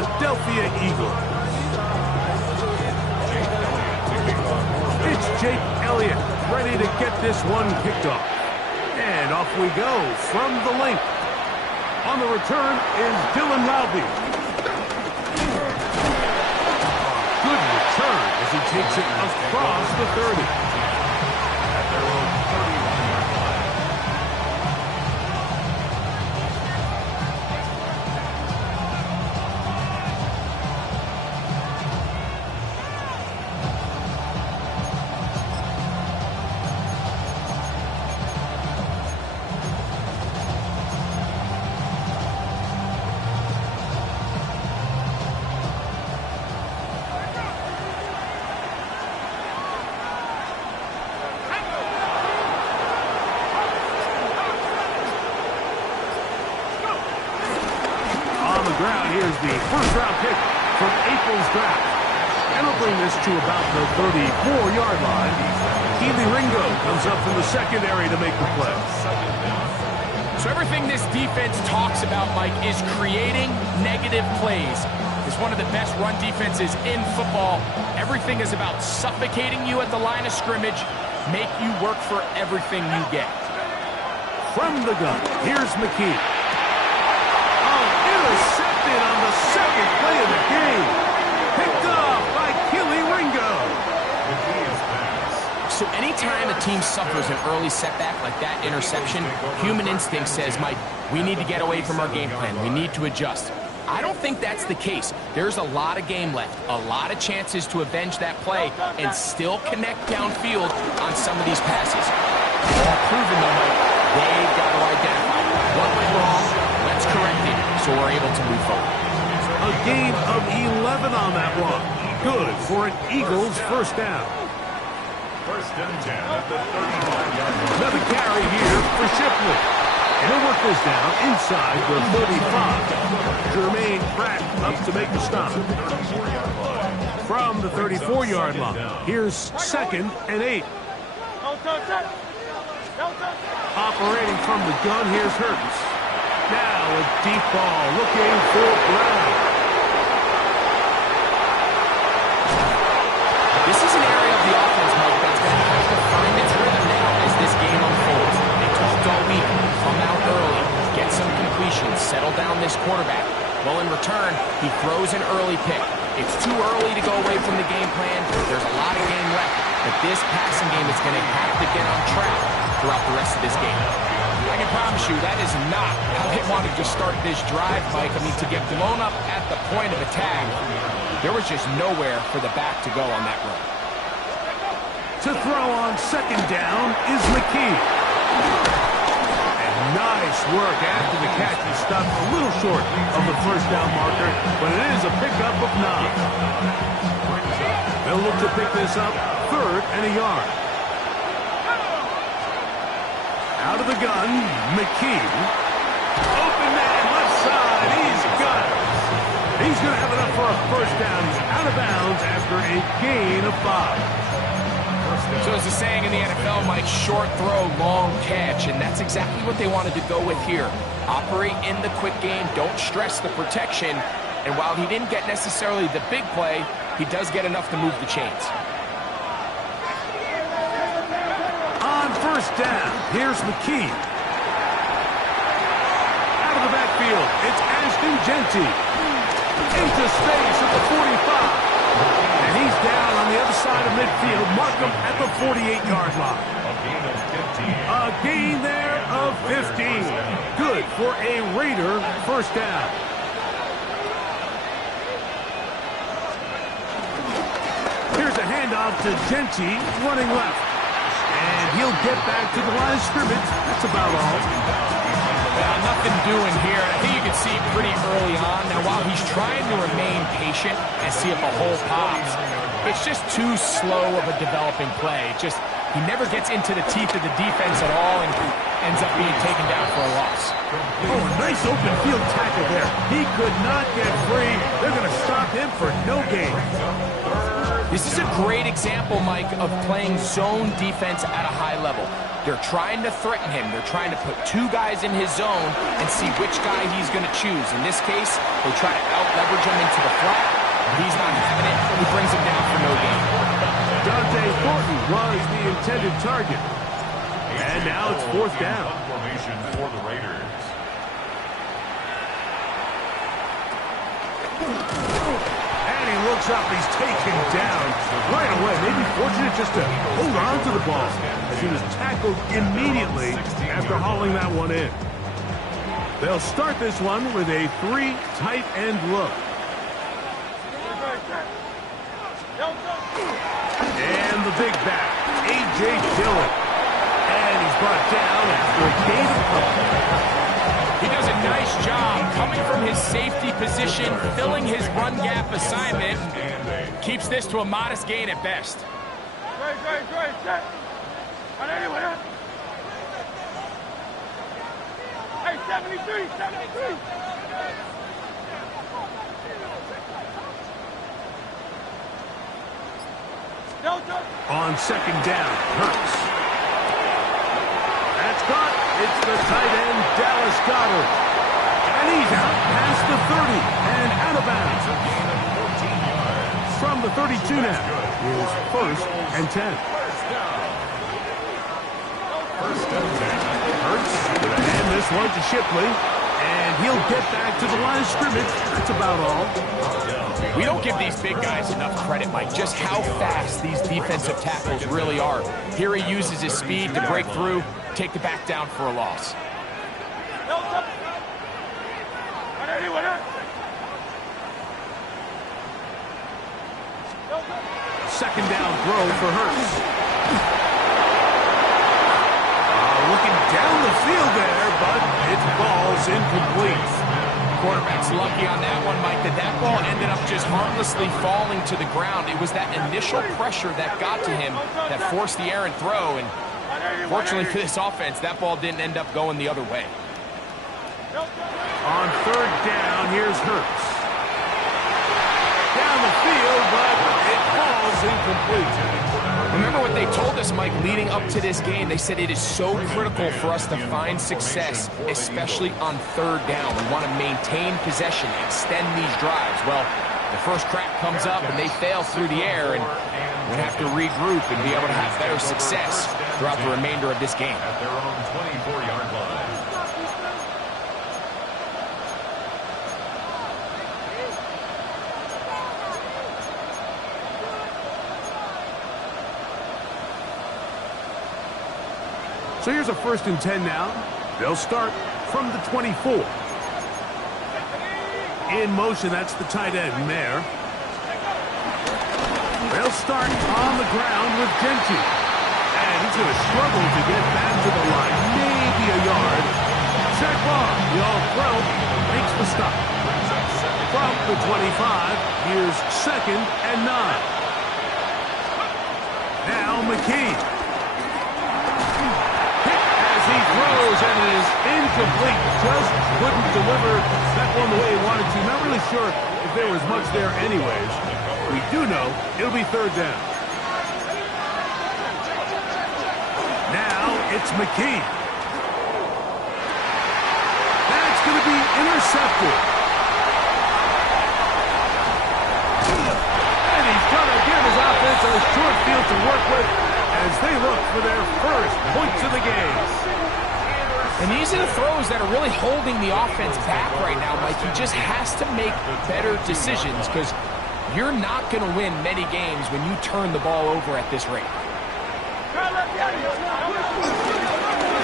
Philadelphia Eagles. It's Jake Elliott ready to get this one kicked off. And off we go from the link. On the return is Dylan Lowby. Good return as he takes it across the 30. At their own 31-yard line. Here's the first-round pick from April's draft. And will bring this to about the 34-yard line. Keely Ringo comes up from the secondary to make the play. So everything this defense talks about, Mike, is creating negative plays. It's one of the best run defenses in football. Everything is about suffocating you at the line of scrimmage, make you work for everything you get. From the gun, here's McKee. Intercepted on the second play of the game. Picked up by Keely Ringo. So anytime a team suffers an early setback like that interception, human instinct says, Mike, we need to get away from our game plan. We need to adjust. I don't think that's the case. There's a lot of game left, a lot of chances to avenge that play and still connect downfield on some of these passes. All proven though, Mike, they've got to identify what went wrong. Let's correct it so we're able to move forward. A gain of 11 on that run. Good for an Eagles first down. First and 10 at the 35-yard line. Another carry here for Shipley. And he'll work this down inside the 35. Jermaine Pratt up to make the stop. From the 34-yard line, here's second and 8. Operating from the gun, here's Hurts. Now a deep ball looking for Brown. This is an area of the offense, Mike, that's going to have to find its rhythm now as this game unfolds. They talked all week, come out early, get some completions, settle down this quarterback. Well, in return, he throws an early pick. It's too early to go away from the game plan. There's a lot of game left, but this passing game is going to have to get on track throughout the rest of this game. I can promise you that is not how they wanted to start this drive, Mike. I mean, to get blown up at the point of attack, there was just nowhere for the back to go on that run. To throw on second down is McKee. And nice work after the catch. He stopped a little short of the first down marker, but it is a pickup of 9. They'll look to pick this up, third and a yard. Out of the gun, McKee. Open man, left side. He's got it. He's going to have enough for a first down. He's out of bounds after a gain of 5. So as the saying in the NFL, Mike, short throw, long catch, and that's exactly what they wanted to go with here. Operate in the quick game, don't stress the protection, and while he didn't get necessarily the big play, he does get enough to move the chains. On first down, here's McKee. Out of the backfield, it's Ashton Jeanty. Into space at the 45. And he's down on the other side of midfield. Mark him at the 48-yard line. A gain there of 15. Good for a Raider first down. Here's a handoff to Jeanty, running left. And he'll get back to the line of scrimmage. That's about all. Nothing doing here. I think you can see pretty early on. Now, while he's trying to remain patient and see if a hole pops, it's just too slow of a developing play. Just He never gets into the teeth of the defense at all and ends up being taken down for a loss. Oh, a nice open field tackle there. He could not get free. They're going to stop him for no gain. This is a great example, Mike, of playing zone defense at a high level. They're trying to threaten him. They're trying to put two guys in his zone and see which guy he's going to choose. In this case, they try to out-leverage him into the flat. He's not having it. He brings him down for no gain. Dante Thornton was the intended target. And now it's fourth down. Formation for the Raiders. And he looks up. He's taken down right away. Maybe fortunate just to hold on to the ball as he was tackled immediately after hauling that one in. They'll start this one with a 3 tight end look. And the big back, A.J. Dillon. And he's brought down after a gain of couple. He does a nice job coming from his safety position, filling his run gap assignment. Keeps this to a modest gain at best. Hey, 73. On second down, Hurts. That's caught. It's the tight end, Dallas Goedert. And he's out past the 30 and out of bounds. From the 32 now is first and 10. Hurts, and this one to Shipley. And he'll get back to the line of scrimmage. That's about all. We don't give these big guys enough credit, Mike, just how fast these defensive tackles really are. Here he uses his speed to break through, take the back down for a loss. Second down throw for Hurts. Looking down the field there, but it falls incomplete. Quarterback's lucky on that one, Mike, that ball ended up just harmlessly falling to the ground. It was that initial pressure that got to him that forced the errant throw, and fortunately for this offense, that ball didn't end up going the other way. On third down, here's Hurts. Down the field, but it falls incomplete. Remember what they told us, Mike, leading up to this game. They said it is so critical for us to find success, especially on third down. We want to maintain possession, extend these drives. Well, the first crack comes up and they fail through the air, and we have to regroup and be able to have better success throughout the remainder of this game. At their own 24-yard line. So here's a first and 10 now. They'll start from the 24. In motion, that's the tight end, Mayer. They'll start on the ground with Genty. And he's going to struggle to get back to the line. Maybe a yard. Check ball. The all-throw makes the stop. From the 25, here's second and 9. Now McKee. He throws and it is incomplete. Just couldn't deliver that one the way he wanted to. Not really sure if there was much there anyways. We do know it'll be third down. Now it's McKee. That's going to be intercepted. And he's going to give his offense a short field to work with as they look for their first points of the game. And these are the throws that are really holding the offense back right now, Mike. He just has to make better decisions because you're not going to win many games when you turn the ball over at this rate.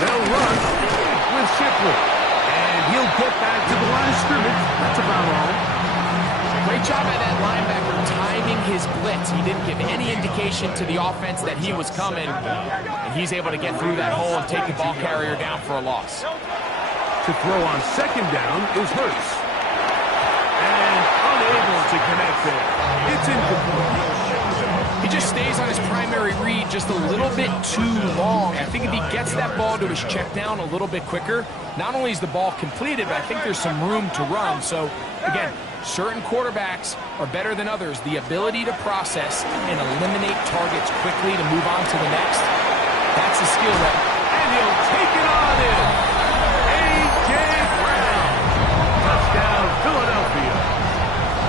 They'll run with Shipley. And he'll get back to the line of scrimmage. That's about all. Great job by that linebacker timing his blitz. He didn't give any indication to the offense that he was coming, and he's able to get through that hole and take the ball carrier down for a loss. To throw on second down is Hurts. And unable to connect there. It's incomplete. He just stays on his primary read just a little bit too long. I think if he gets that ball to his check down a little bit quicker, not only is the ball completed, but I think there's some room to run. So, again, certain quarterbacks are better than others. The ability to process and eliminate targets quickly to move on to the next, that's a skill level. And he'll take it on in. A.J. Brown. Touchdown, Philadelphia.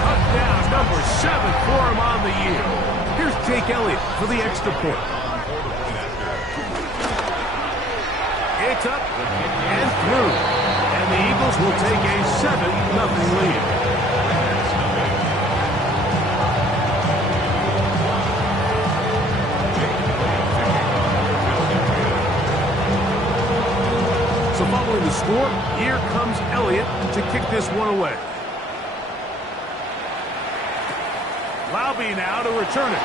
Touchdown number 7 for him on the year. Here's Jake Elliott for the extra point. It's up and through. And the Eagles will take a 7-0 lead. So following the score, here comes Elliott to kick this one away. Laube now to return it.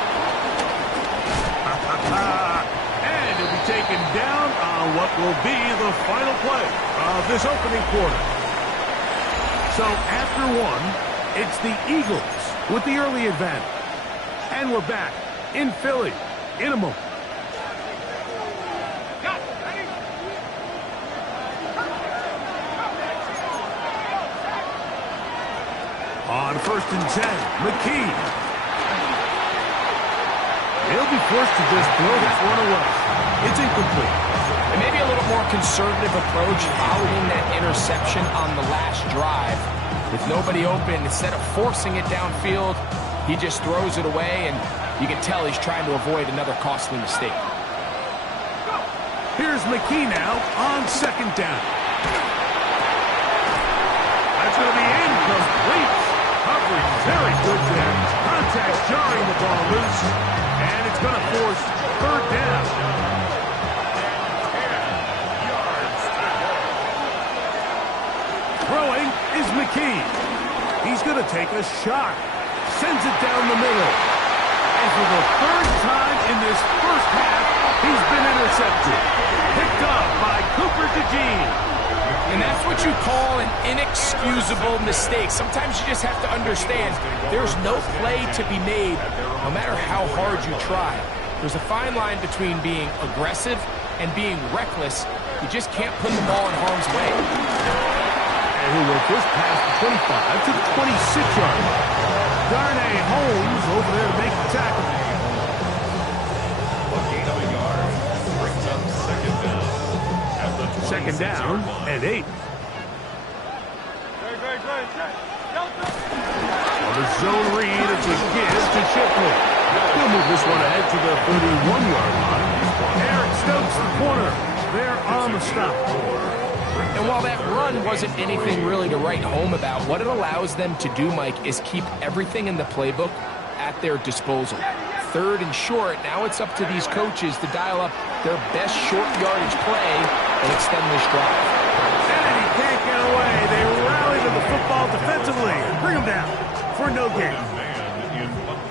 And it'll be taken down on what will be the final play of this opening quarter. So after one, it's the Eagles with the early advantage. And we're back in Philly in a moment. On 1st and 10, McKee. He'll be forced to just throw that one away. It's incomplete. And maybe a little more conservative approach following that interception on the last drive. With nobody open, instead of forcing it downfield, he just throws it away, and you can tell he's trying to avoid another costly mistake. Here's McKee now on 2nd down. That's going to be incomplete. Coverage very good there. Contact jarring the ball loose. And it's going to force 3rd down. Throwing is McKee. He's going to take a shot. Sends it down the middle. And for the 3rd time in this first half, he's been intercepted. Picked up by Cooper DeJean. And that's what you call an inexcusable mistake. Sometimes you just have to understand there's no play to be made, no matter how hard you try. There's a fine line between being aggressive and being reckless. You just can't put the ball in harm's way. And he'll work this past the 25 to the 26-yard line. Darnay Holmes over there to make the tackle. Brings up 2nd down. 2nd down and 8. On the zone read, it's a give to Shipley. He'll move this one ahead to the 31-yard line. Eric Stokes, the corner, there on the stop. And while that run wasn't anything really to write home about, what it allows them to do, Mike, is keep everything in the playbook at their disposal. 3rd and short, now it's up to these coaches to dial up their best short yardage play and extend this drive. And he can't get away. They rally to the football defensively. Bring him down for no gain.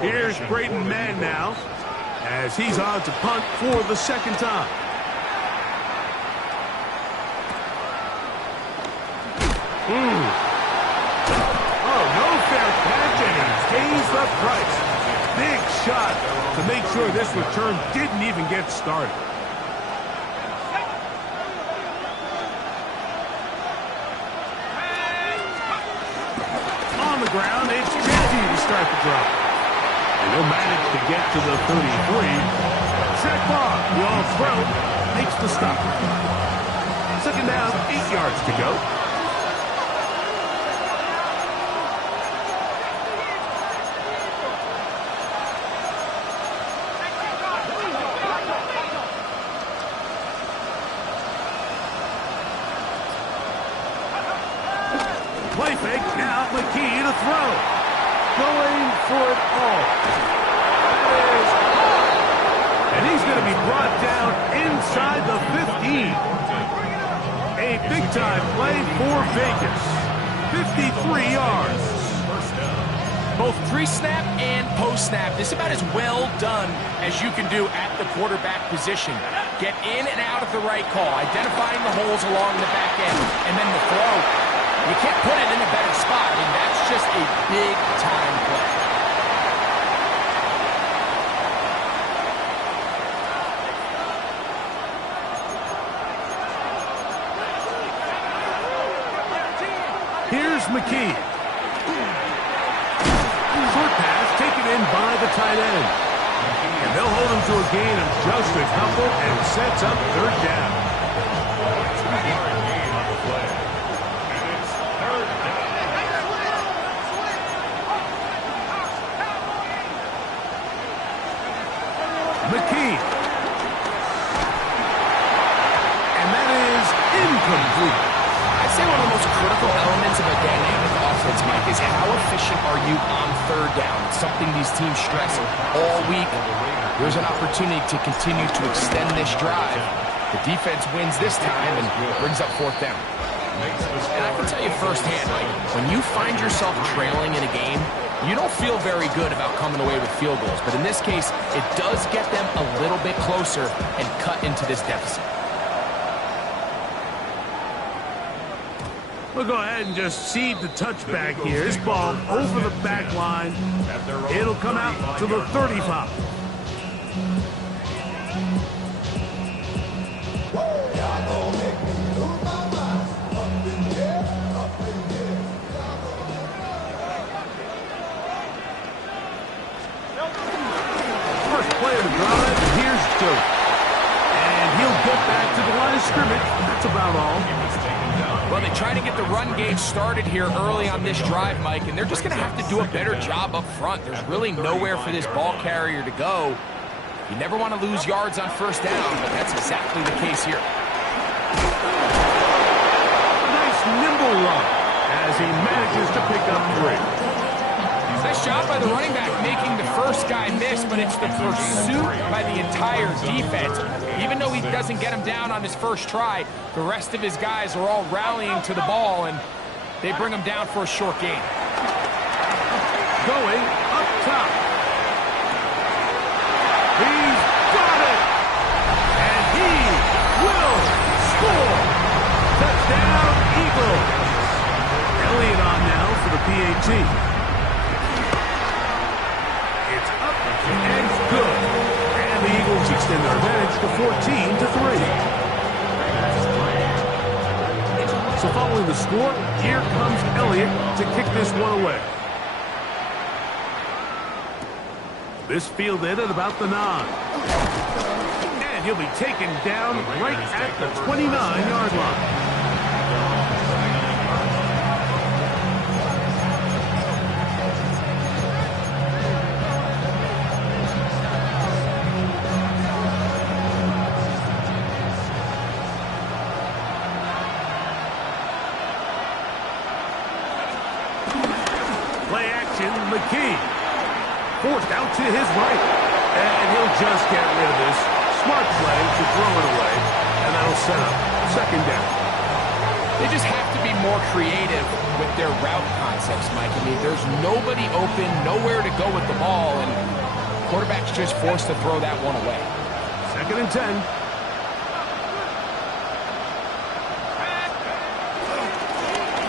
Here's Braden Mann now as he's on to punt for the 2nd time. Oh, no fair catch, and he pays the price. Big shot to make sure this return didn't even get started. On the ground, it's Genty to start the drive. And he'll manage to get to the 33. Check bar, the all-throw makes the stop. 2nd down, 8 yards to go. Play fake, now McKee to throw. Going for it all. That is all. And he's going to be brought down inside the 15. A big-time play for Vegas. 53 yards. Both pre-snap and post-snap, this is about as well done as you can do at the quarterback position. Get in and out of the right call, identifying the holes along the back end, and then the throw. You can't put it in a better spot. I mean, that's just a big-time play. McKee. Short pass taken in by the tight end. And they'll hold him to a gain of just a couple and sets up third down. McKee. And that is incomplete. I'd say one of the most critical elements of a dynamic offense, Mike, is how efficient are you on third down. It's something these teams stress all week. There's an opportunity to continue to extend this drive. The defense wins this time and brings up fourth down. And I can tell you firsthand, Mike, when you find yourself trailing in a game, you don't feel very good about coming away with field goals. But in this case, it does get them a little bit closer and cut into this deficit. We'll go ahead and just cede the touchback here. This ball over the back line. It'll come out to the 35. First play of the drive, here's Joe. And he'll get back to the line of scrimmage. That's about all. Well, they try to get the run game started here early on this drive, Mike, and they're just going to have to do a better job up front. There's really nowhere for this ball carrier to go. You never want to lose yards on first down, but that's exactly the case here. A nice nimble run as he manages to pick up 3. Nice job by the running back making the first guy miss, but it's the pursuit by the entire defense. Even though he doesn't get him down on his first try, the rest of his guys are all rallying to the ball, and they bring him down for a short gain. Going up top. He's got it! And he will score! Touchdown, Eagles! Elliott on now for the PAT. And good. And the Eagles extend their advantage to 14-3. So following the score, here comes Elliott to kick this one away. This fielded at about the 9. And he'll be taken down right at the 29-yard line. McKee, forced out to his right, and he'll just get rid of this. Smart play to throw it away, and that'll set up second down. They just have to be more creative with their route concepts, Mike. I mean, there's nobody open, nowhere to go with the ball, and quarterback's just forced to throw that one away. Second and 10.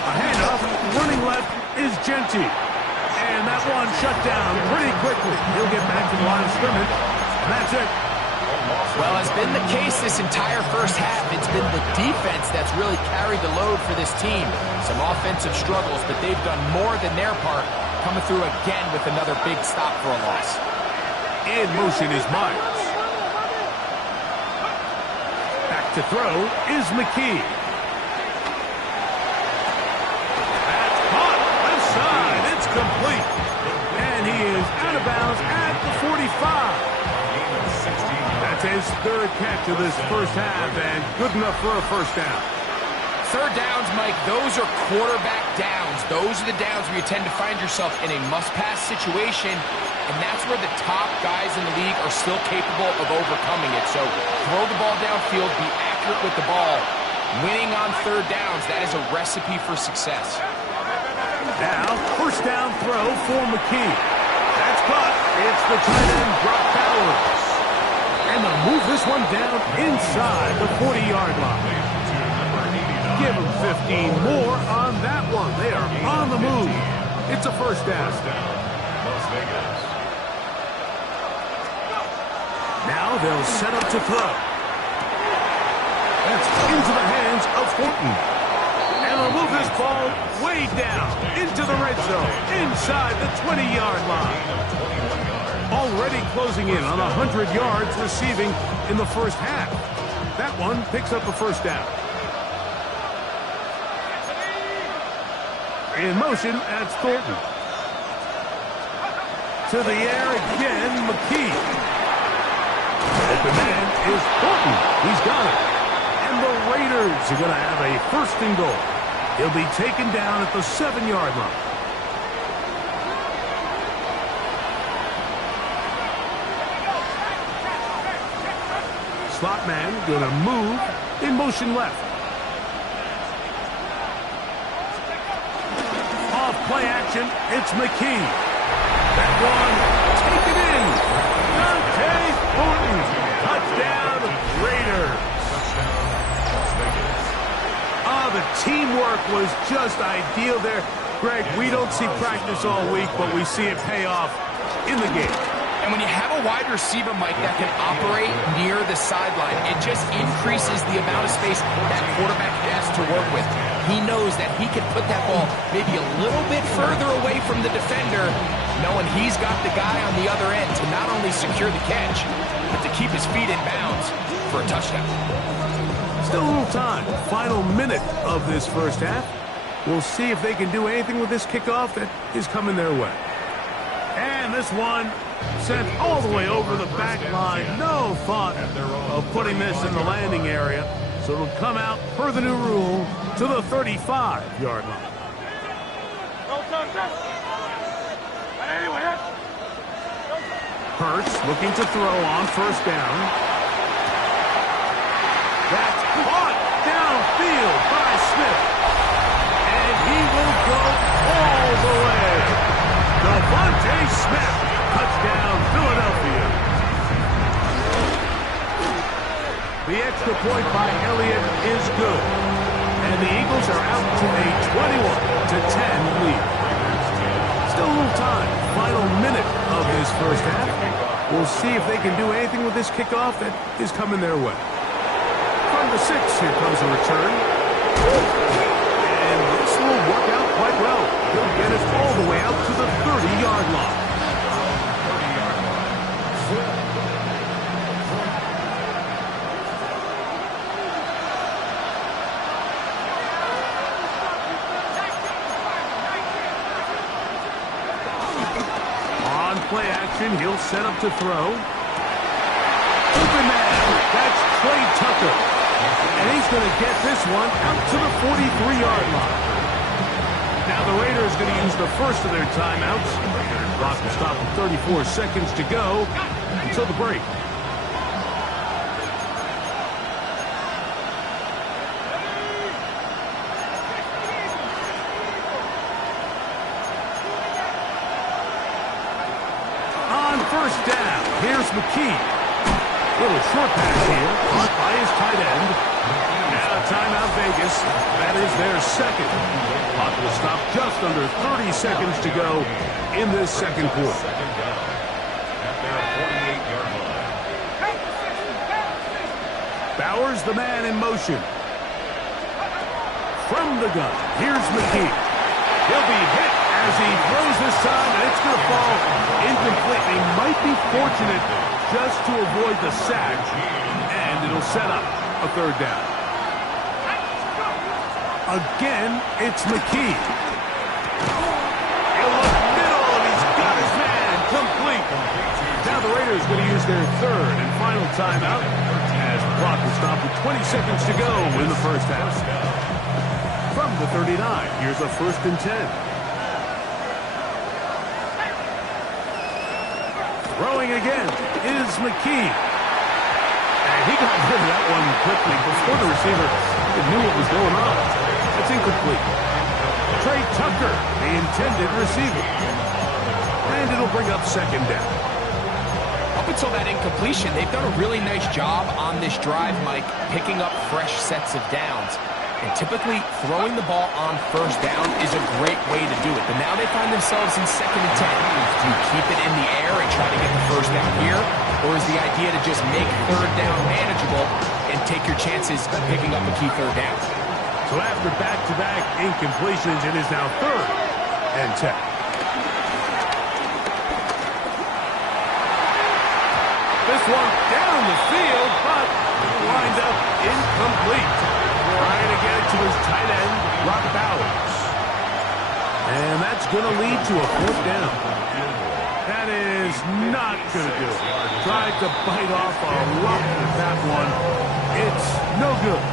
A handoff, running left is Genty. And that one shut down pretty quickly. He'll get back to the line of scrimmage, and that's it. Well, it's been the case this entire first half. It's been the defense that's really carried the load for this team. Some offensive struggles, but they've done more than their part, coming through again with another big stop for a loss. In motion is Myers. Back to throw is McKee. Complete. And he is out of bounds at the 45. That's his third catch of this first half, and good enough for a first down. Third downs, Mike, those are quarterback downs. Those are the downs where you tend to find yourself in a must-pass situation, and that's where the top guys in the league are still capable of overcoming it. So throw the ball downfield, be accurate with the ball. Winning on third downs, that is a recipe for success. Now, first down throw for McKee. That's caught. It's the tight end, Brock Bowers. And they'll move this one down inside the 40-yard line. Give them 15 more on that one. They are on the move. It's a first down. Now they'll set up to throw. That's into the hands of Horton. And And they'll move this ball way down into the red zone, inside the 20-yard line. Already closing in on 100 yards receiving in the first half. That one picks up a first down. In motion, that's Thornton. To the air again, McKee. Open man is Thornton. He's got it. And the Raiders are going to have a first and goal. He'll be taken down at the 7-yard line. Slot man going to move in motion left. Off play action, it's McKee. That one, take it in. Dante Thornton, touchdown Raiders. The teamwork was just ideal there. Greg, we don't see practice all week, but we see it pay off in the game. And when you have a wide receiver, Mike, that can operate near the sideline, it just increases the amount of space that quarterback has to work with. He knows that he can put that ball maybe a little bit further away from the defender, knowing he's got the guy on the other end to not only secure the catch, but to keep his feet in bounds for a touchdown. Still a little time. Final minute of this first half. We'll see if they can do anything with this kickoff that is coming their way. And this one sent all the way over the back line. No thought of putting this in the landing area. So it'll come out, per the new rule, to the 35-yard line. Hurts looking to throw on first down. That's caught downfield by Smith. And he will go all the way. Devontae Smith, touchdown Philadelphia. The extra point by Elliott is good. And the Eagles are out to a 21-10 lead. Still a little time. Final minute of this first half. We'll see if they can do anything with this kickoff that is coming their way. From the 6, here comes a return. And this will work out quite well. He'll get it all the way out to the 30-yard line. On play action, he'll set up to throw. Open man, that's Trey Tucker. And he's going to get this one out to the 43-yard line. Now the Raiders going to use the first of their timeouts. Clock will stop with 34 seconds to go until the break. On first down, here's McKee. Little short pass here, caught by his tight end. Now timeout Vegas. That is their second. Clock will stop just under 30 seconds to go in this second quarter. Bowers, the man in motion. From the gun, here's McKee. He'll be hit as he throws this time, and it's going to fall incomplete. He might be fortunate just to avoid the sack, and it'll set up a third down. Again, it's McKee. He'll look middle, and he's got his man complete. Now the Raiders going to use their third and final timeout as the clock will stop with 20 seconds to go in the first half. From the 39, here's a 1st and 10. Throwing again is McKee. And he got rid of that one quickly before the receiver knew what was going on. It's incomplete. Trey Tucker, the intended receiver. And it'll bring up second down. Up until that incompletion, they've done a really nice job on this drive, Mike, picking up fresh sets of downs. And typically, throwing the ball on first down is a great way to do it. But now they find themselves in 2nd and 10. Do you keep it in the air and try to get the first down here? Or is the idea to just make third down manageable and take your chances of picking up a key third down? So after back-to-back incompletions, it is now 3rd and 10. This one down the field, but lined up incomplete. Trying to get it to his tight end, Rock Bowers. And that's going to lead to a 4th down. That is not going to do it. Tried to bite off a lump with that one. It's no good.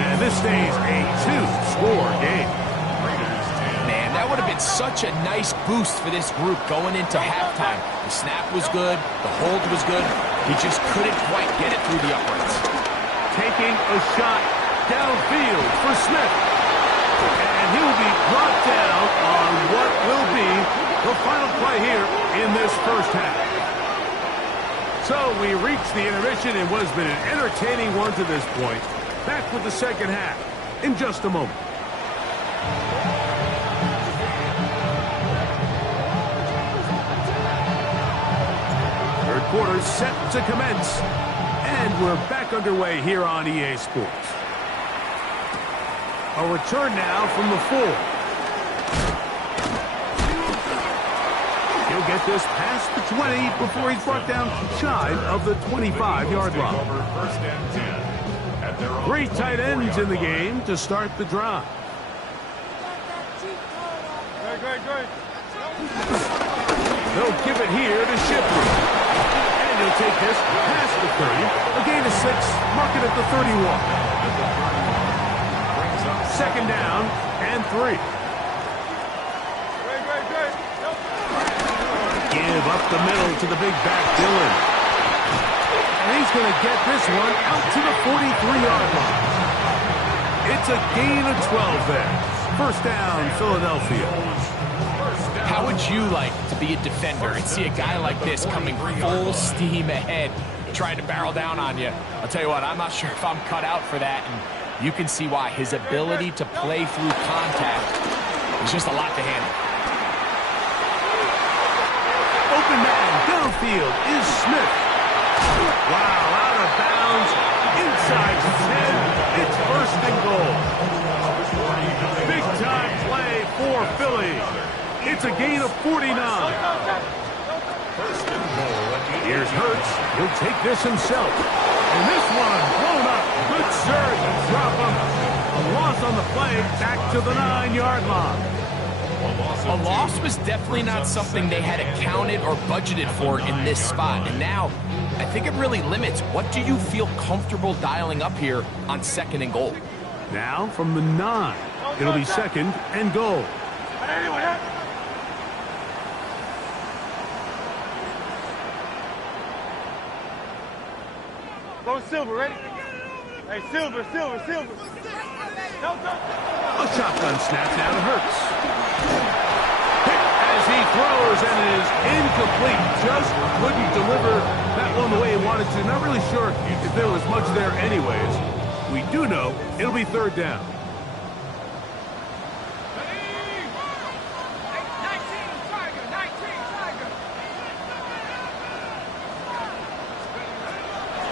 And this stays a 2-score game. Man, that would have been such a nice boost for this group going into halftime. The snap was good. The hold was good. He just couldn't quite get it through the uprights. Taking a shot downfield for Smith. And he'll be brought down on what will be the final play here in this first half. So we reach the intermission in what has been an entertaining one to this point. Back with the second half in just a moment. Third quarter set to commence. And we're back underway here on EA Sports. A return now from the 4. He'll get this past the 20 before he's brought down shy of the 25-yard line. 3 tight ends in the game to start the drive. They'll give it here to Shipley. And he'll take this past the 30. A gain of 6, mark it at the 31. 2nd down and 3. Give up the middle to the big back, Dillon. And he's going to get this one out to the 43-yard line. It's a gain of 12 there. 1st down, Philadelphia. How would you like to be a defender and see a guy like this coming full steam ahead, trying to barrel down on you? I'll tell you what, I'm not sure if I'm cut out for that, and you can see why. His ability to play through contact is just a lot to handle. Open man downfield is Smith. Wow, out of bounds, inside the 10. It's 1st and goal. Big time play for Philly. It's a gain of 49. Here's Hurts. He'll take this himself. And this one blown up. Good surge. Drop him. A loss on the play. Back to the 9-yard line. A loss was definitely not something they had accounted or budgeted for in this spot. And now, I think it really limits. What do you feel comfortable dialing up here on 2nd and goal? Now from the 9. It'll be 2nd and goal. Go Silver, ready? Hey, Silver. A shotgun snap now to Hurts. Hit as he throws and is incomplete. Just couldn't deliver that one the way he wanted to. Not really sure if there was much there anyways. We do know it'll be 3rd down.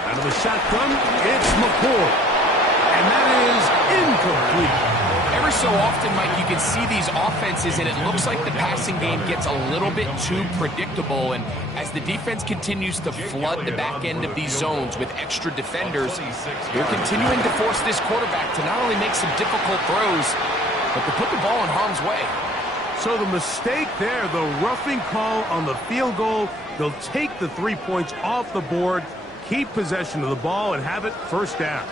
Out of the shotgun, it's McCord. And that is incomplete. Every so often, Mike, you can see these offenses, and it looks like the passing game gets a little bit too predictable. And as the defense continues to flood the back end of these zones with extra defenders, they're continuing to force this quarterback to not only make some difficult throws, but to put the ball in harm's way. So the mistake there, the roughing call on the field goal, they'll take the 3 points off the board, keep possession of the ball, and have it 1st down.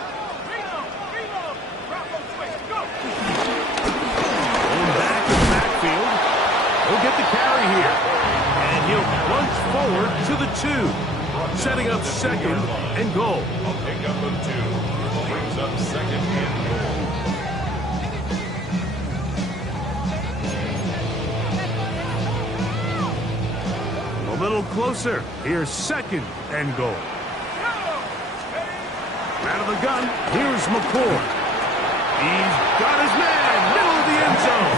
Going back to the backfield. He'll get the carry here. And he'll plunge forward to the 2. Setting up 2nd and goal. A pickup of 2. Brings up 2nd and goal. A little closer. Here's 2nd and goal. Out of the gun, here's McCord. He's got his man, middle of the end zone.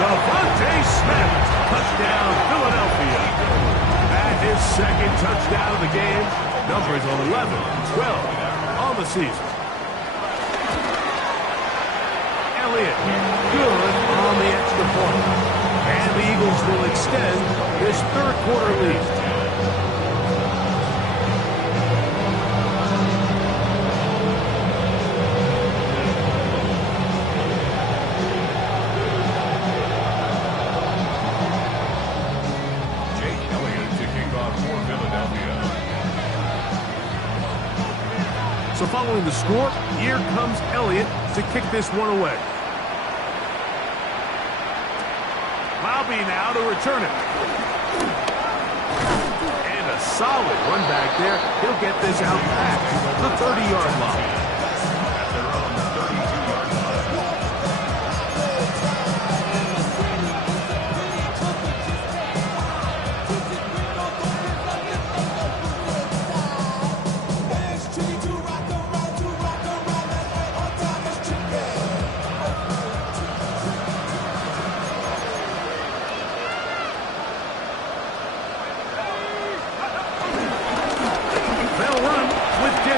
Devontae Smith, touchdown, Philadelphia. That is 2nd touchdown of the game. Numbers 11, 12 on the season. Elliott. Good on the extra point. And the Eagles will extend this third quarter lead. So following the score, here comes Elliott to kick this one away. Bobby now to return it. And a solid run back there. He'll get this out past the 30-yard line.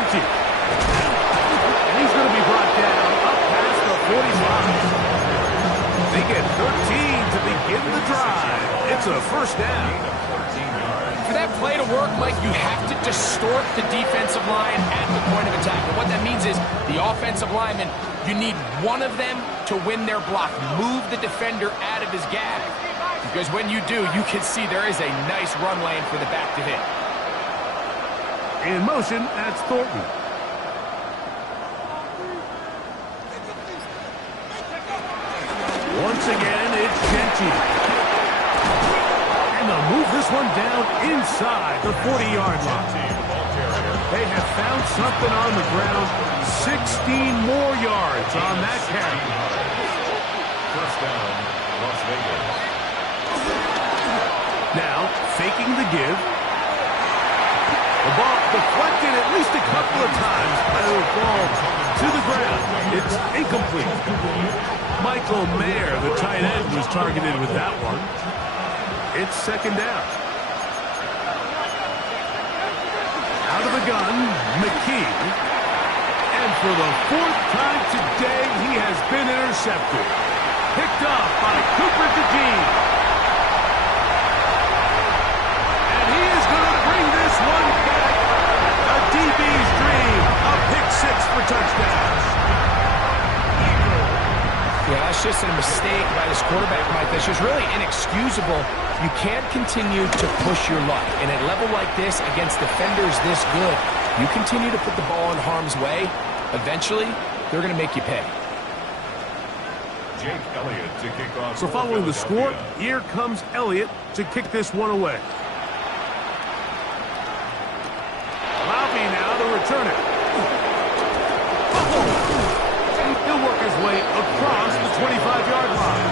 And he's going to be brought down up past the 45. They get 13 to begin the drive. It's a first down. For that play to work, Mike, you have to distort the defensive line at the point of attack. And what that means is the offensive lineman, you need one of them to win their block. Move the defender out of his gap. Because when you do, you can see there is a nice run lane for the back to hit. In motion, that's Thornton. Once again, it's Genty. And they'll move this one down inside the 40-yard line. They have found something on the ground. 16 more yards on that carry. First down, Las Vegas. Now, faking the give. The ball deflected at least a couple of times, but it'll fall to the ground. It's incomplete. Michael Mayer, the tight end, was targeted with that one. It's second down. Out of the gun, McKee. And for the fourth time today, he has been intercepted. Picked up by Cooper DeJean. And he is going to bring this one back. A DB's dream. A pick six for touchdowns. Yeah, that's just a mistake by this quarterback, Mike. That's just really inexcusable. You can't continue to push your luck. And at a level like this, against defenders this good, you continue to put the ball in harm's way, eventually, they're going to make you pay. Jake Elliott to kick off. So following the score, here comes Elliott to kick this one away. Bobby now to return it. He'll work his way across the 25-yard line.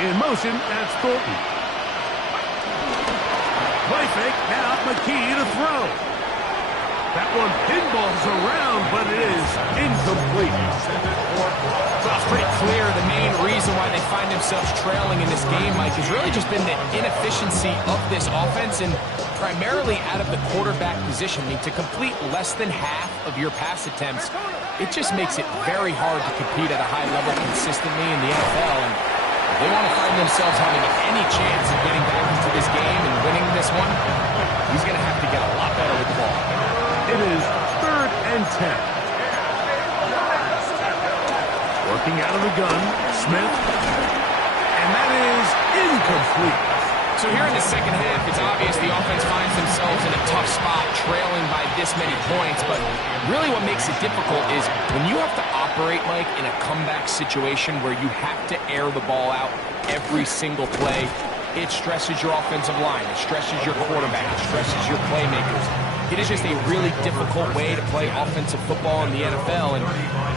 In motion, that's Thornton. Play fake, now McKee to throw. That one pinballs around, but it is incomplete. Well, it's pretty clear the main reason why they find themselves trailing in this game, Mike, has really just been the inefficiency of this offense and primarily out of the quarterback position. I mean, to complete less than half of your pass attempts, it just makes it very hard to compete at a high level consistently in the NFL. And if they want to find themselves having any chance of getting back into this game and winning this one, he's going to have to get a lot better with the ball. It is 3rd and 10. Working out of the gun, Smith. And that is incomplete. So here in the second half, it's obvious the offense finds themselves in a tough spot, trailing by this many points. But really what makes it difficult is when you have to operate, Mike, in a comeback situation where you have to air the ball out every single play, it stresses your offensive line, it stresses your quarterback, it stresses your playmakers. It is just a really difficult way to play offensive football in the NFL, and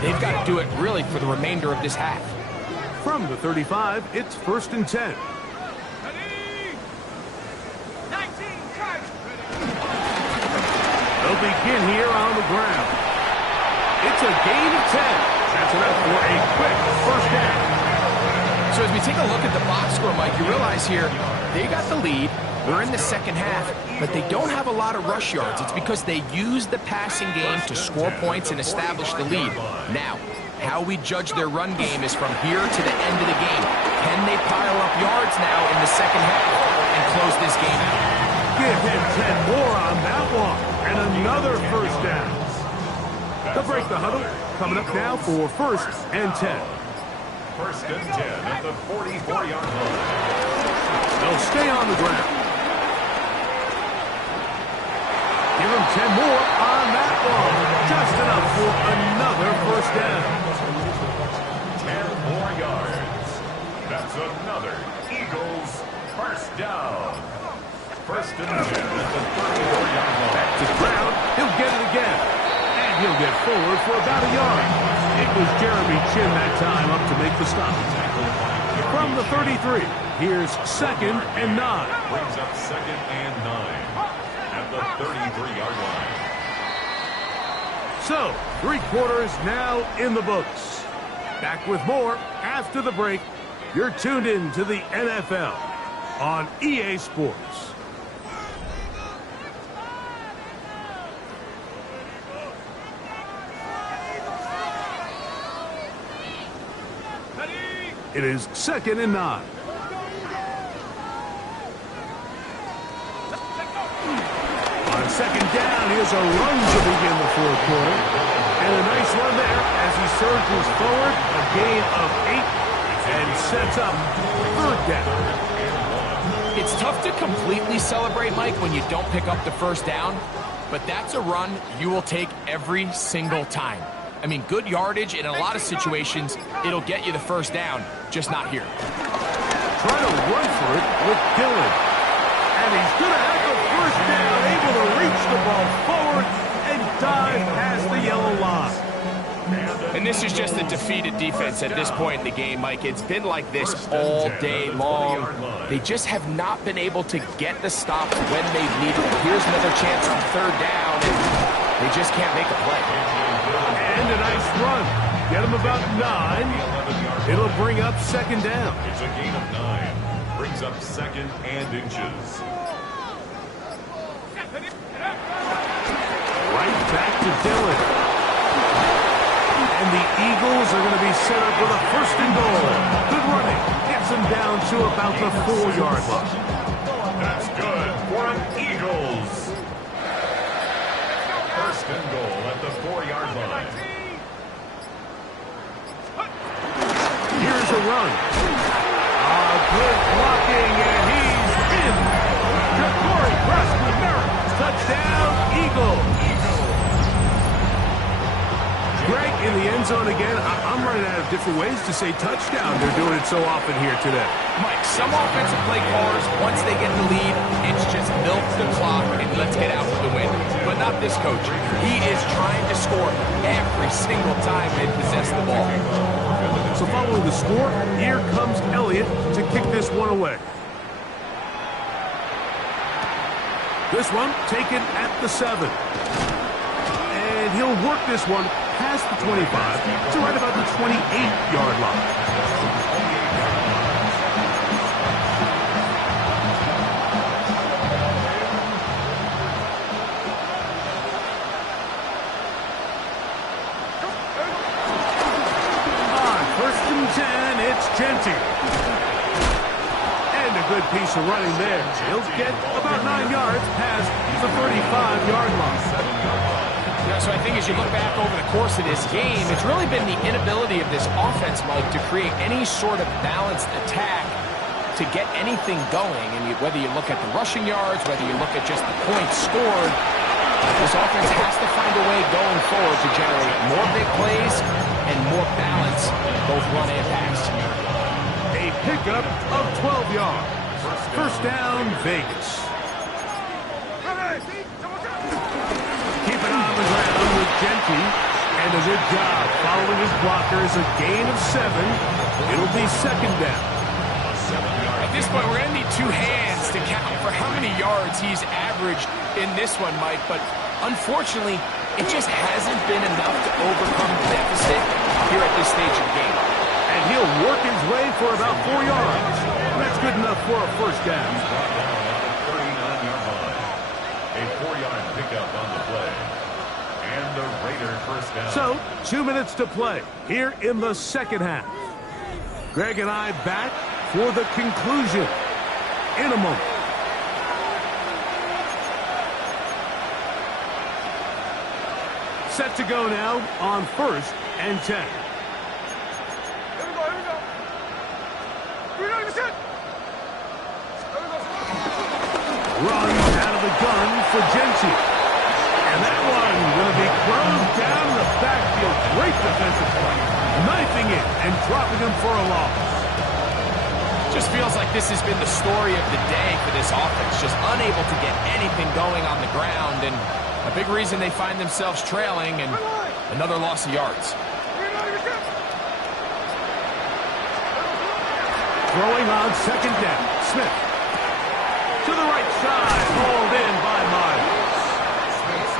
they've got to do it really for the remainder of this half. From the 35, it's 1st and 10. They'll begin here on the ground. It's a gain of 10. That's enough for a quick first down. So as we take a look at the box score, Mike, you realize here, they got the lead. We're in the second half, but they don't have a lot of rush yards. It's because they use the passing game to score points and establish the lead. Now, how we judge their run game is from here to the end of the game. Can they pile up yards now in the second half and close this game out? Give him 10 more on that one, and another first down. They'll break the huddle. Coming up now for 1st and 10. 1st and 10 at the 44-yard line. They'll stay on the ground. Give him 10 more on that one. Just enough for another first down. 10 more yards. That's another Eagles first down. 1st and 10 at the 34-yard line. Back to ground. He'll get it again. And he'll get forward for about a yard. It was Jeremy Chin that time up to make the stop. From the 33, here's 2nd and 9. Brings up 2nd and 9 at the 33-yard line. So, 3 quarters now in the books. Back with more after the break. You're tuned in to the NFL on EA Sports. It is 2nd and 9. On 2nd down, here's a run to begin the 4th quarter. And a nice run there as he surges forward, a gain of 8, and sets up 3rd down. It's tough to completely celebrate, Mike, when you don't pick up the first down, but that's a run you will take every single time. I mean, good yardage in a lot of situations, it'll get you the first down, just not here. Trying to run for it with Dillon. And he's going to have the first down, able to reach the ball forward and dive past the yellow line. And this is just a defeated defense at this point in the game, Mike. It's been like this all day long. They just have not been able to get the stops when they've needed it. Here's another chance on 3rd down, and they just can't make a play. And a nice run. Get him about 9. It'll bring up 2nd down. It's a gain of 9. Brings up 2nd and inches. Right back to Dillon. And the Eagles are going to be set up with a 1st and goal. Good running. Gets them down to about the 4-yard line. That's good for an Eagles. 1st and goal at the 4-yard line. Here's a run. Good blocking, and he's in. Corey Preston, touchdown, Eagles. Greg in the end zone again. I'm running out of different ways to say touchdown. They're doing it so often here today. Mike, some offensive play callers, once they get the lead, it's just milk the clock and let's get out with the win. But not this coach. He is trying to score every single time they possess the ball. So following the score, here comes Elliott to kick this one away. This one taken at the 7. And he'll work this one past the 25 to right about the 28-yard line. On 1st and 10, it's Genty. And a good piece of running there. He'll get about 9 yards past the 35-yard line. So I think as you look back over the course of this game, it's really been the inability of this offense, Mike, to create any sort of balanced attack to get anything going. And whether you look at the rushing yards, whether you look at just the points scored, this offense has to find a way going forward to generate more big plays and more balance, both run and pass. A pickup of 12 yards. 1st down, Vegas. Keep it on the ground with Genty. And a good job following his blockers. A gain of 7. It'll be 2nd down. At this point, we're going to need 2 hands to count for how many yards he's averaged in this one, Mike. But unfortunately, it just hasn't been enough to overcome the deficit here at this stage of the game. And And he'll work his way for about 4 yards. That's good enough for a first down. He's brought down at the 39-yard line. A 4-yard pickup on the play. And the Raiders first down. So, 2 minutes to play here in the second half. Greg and I back for the conclusion in a moment. Set to go now on 1st and 10. Here we go. Runs out of the gun for Genti. And that one going to be closed down in the backfield. Great defensive play. Knifing it and dropping him for a loss. Just feels like this has been the story of the day for this offense. Just unable to get anything going on the ground. And a big reason they find themselves trailing and another loss of yards. Throwing on 2nd down. Smith. To the right side. Hauled in by Myers.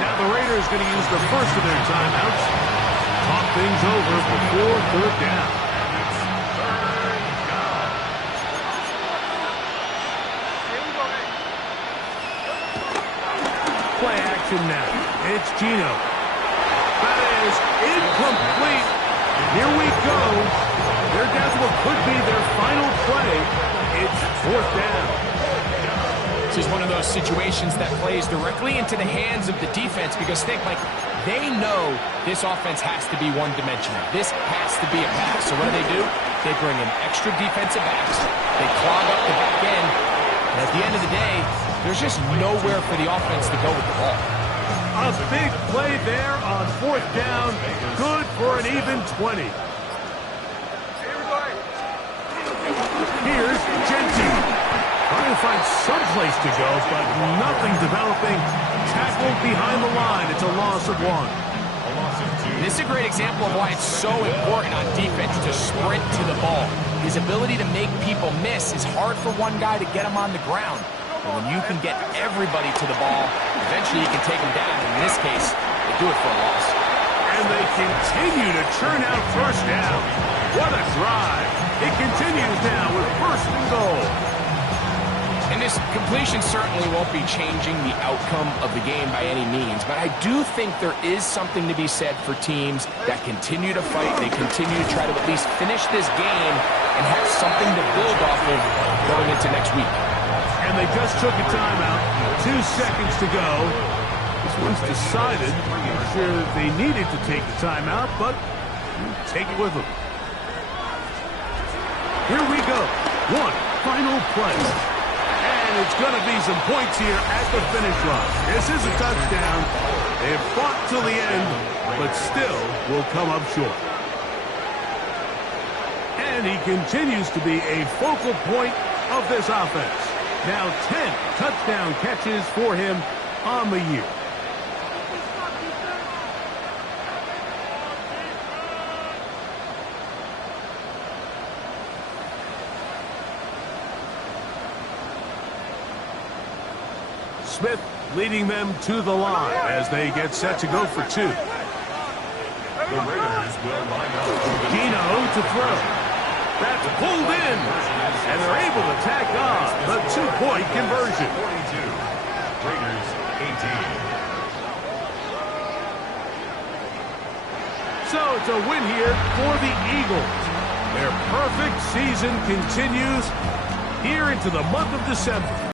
Now the Raiders going to use the first of their timeouts. Talk things over before 3rd down. Play action now. It's Geno. That is incomplete. Here we go. They're down to what could be their final play. It's 4th down. This is one of those situations that plays directly into the hands of the defense because they know this offense has to be one-dimensional. This has to be a pass. So what do? They bring in extra defensive backs. They clog up the back end. And at the end of the day, there's just nowhere for the offense to go with the ball. A big play there on 4th down. Good for an even 20. Here's Genti. Trying to find some place to go, but nothing developing. Tackled behind the line. It's a loss of 1. This is a great example of why it's so important on defense to sprint to the ball. His ability to make people miss is hard for one guy to get him on the ground. But when you can get everybody to the ball, eventually you can take them down. In this case, they do it for a loss. And they continue to churn out first down. What a drive. It continues now with 1st and goal. And this completion certainly won't be changing the outcome of the game by any means, but I do think there is something to be said for teams that continue to fight. They continue to try to at least finish this game and have something to build off of going into next week. And they just took a timeout. 2 seconds to go. This one's decided. I'm sure they needed to take the timeout, but take it with them. Here we go. One final play. And it's going to be some points here at the finish line. This is a touchdown. They've fought till the end, but still will come up short. And he continues to be a focal point of this offense. Now 10 touchdown catches for him on the year. Smith leading them to the line as they get set to go for 2. The Raiders will line up. Geno to throw. That's pulled in. And they're able to tack on the 2-point conversion. 42. Raiders 18. So it's a win here for the Eagles. Their perfect season continues here into the month of December.